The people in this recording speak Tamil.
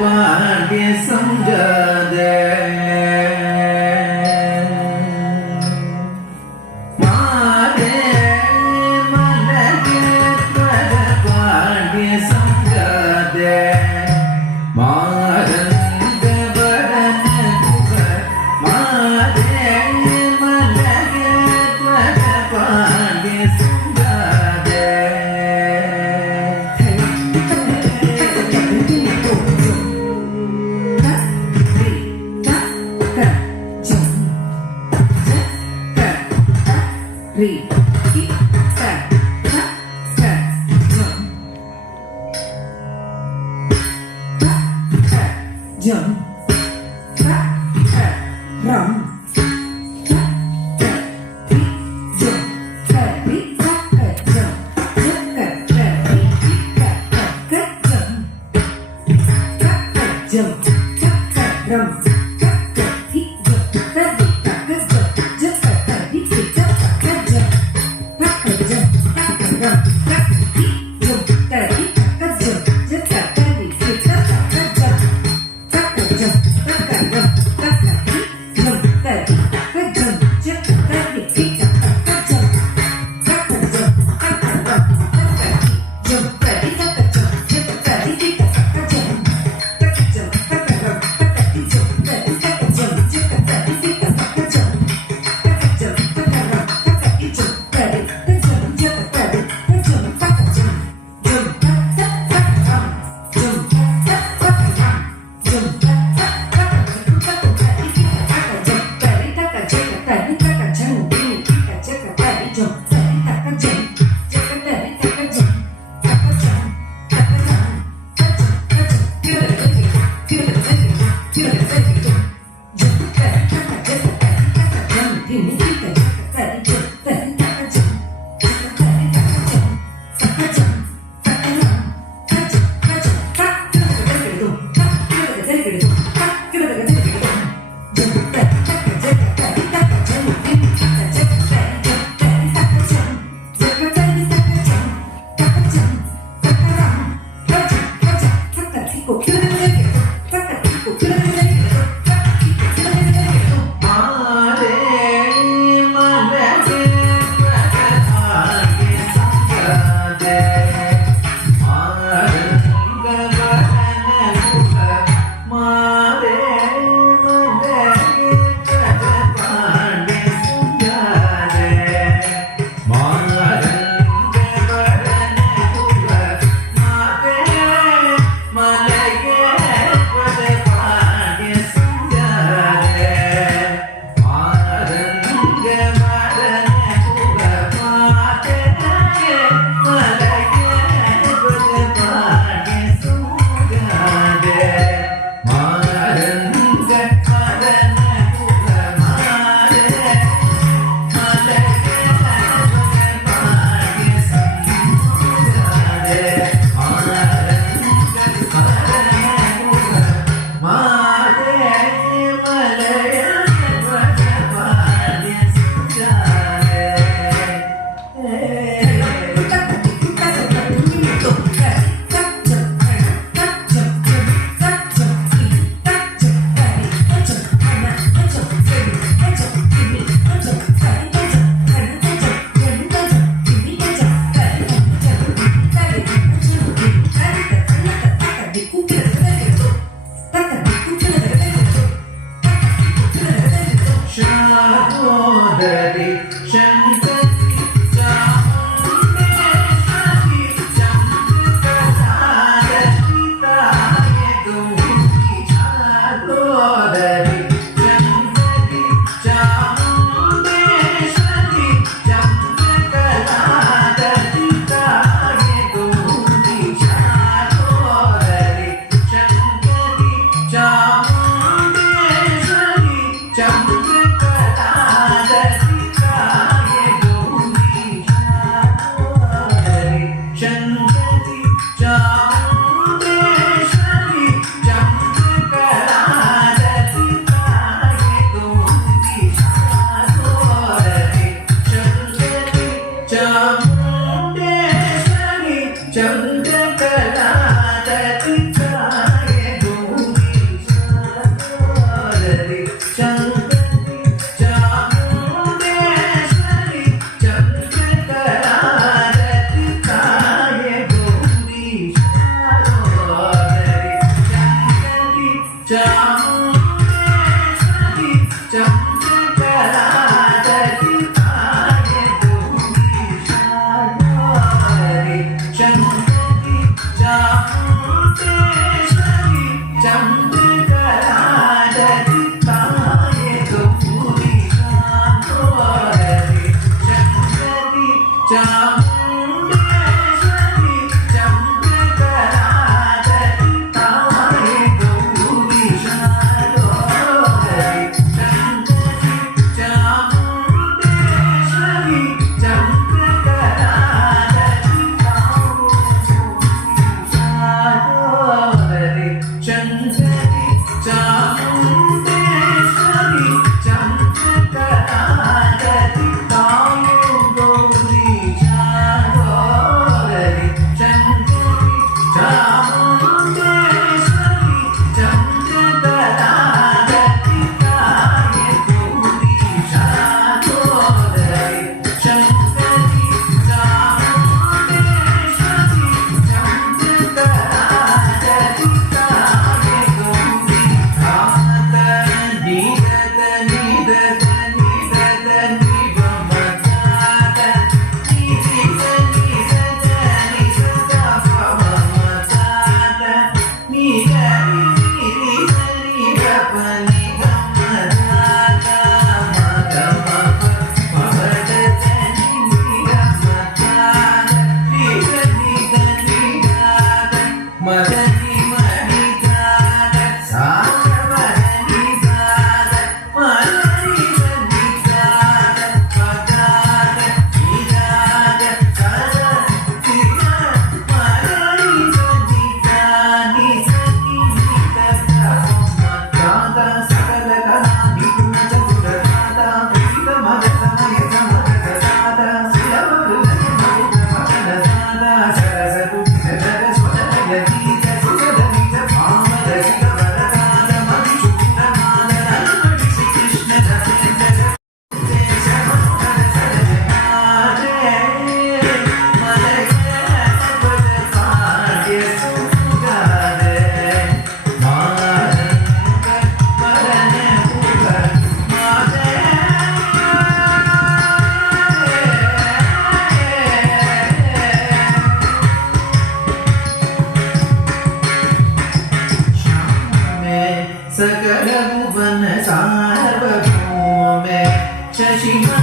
पांड्य समझा दे मारे मन के पर पांड्य समझा दे मारंग बरन कुकर मारे मन के पर पांड्य समझा दे Ri, ki, ka, ka, ka, jump. Ka, ka, jump. Ka, ka, rum. Ka, ka, ri, jump. Ka, ri, ka, ka, jump. Jump, ka, ri, ki, ka, jump. Ka, ka, jump. Ka, ka, rum. Ka, ka, ri, jump. Ka, ri, ka, jump. Jump, ka, ri, ki, ka, jump, Chamundeshwari चन्द्रकलाधरि ताये तुमीशागोदरि शङ्करि चामुण्डेश्वरी चन्द्रकलाधरि ताये तुमीशागोदरि शङ्करि चामुण्डेश्वरी चन्द्रकलाधरि ताये तुमीशागोदरि शङ्करि चामुण्डेश्वरी चन्द्रकलाधरि ताये तुमीशागोदरि शङ्करि चामुण्डेश्वरी चन्द्रकलाधरि ताये गौरीशागोदरि शङ्करि चामुण्डेश्वरी चन्द्रकलाधरि ताये गौरीशागोदरि शङ्करि चामुण्डेश्वरी चन्द्रकलाधरि ताये மதனி மணிகாத சாரவரணி சாத மலரி மணிகாத பதாத நிதாத சர சித மலரி மணிகாதி சனி நிதத மதாத சகல கலா நிகுண சதுரநாத வித மத சமய சமததாத சிலவரு மததாத சரசது சரத ஸ்வதய கீத சுகதனித பாமரசித வரதாத மதிசுகுணநாத நலமடி ஸ்ரீ கிருஷ்ண தசேந்தர सकल भुवन सार्वभौमे शशिमा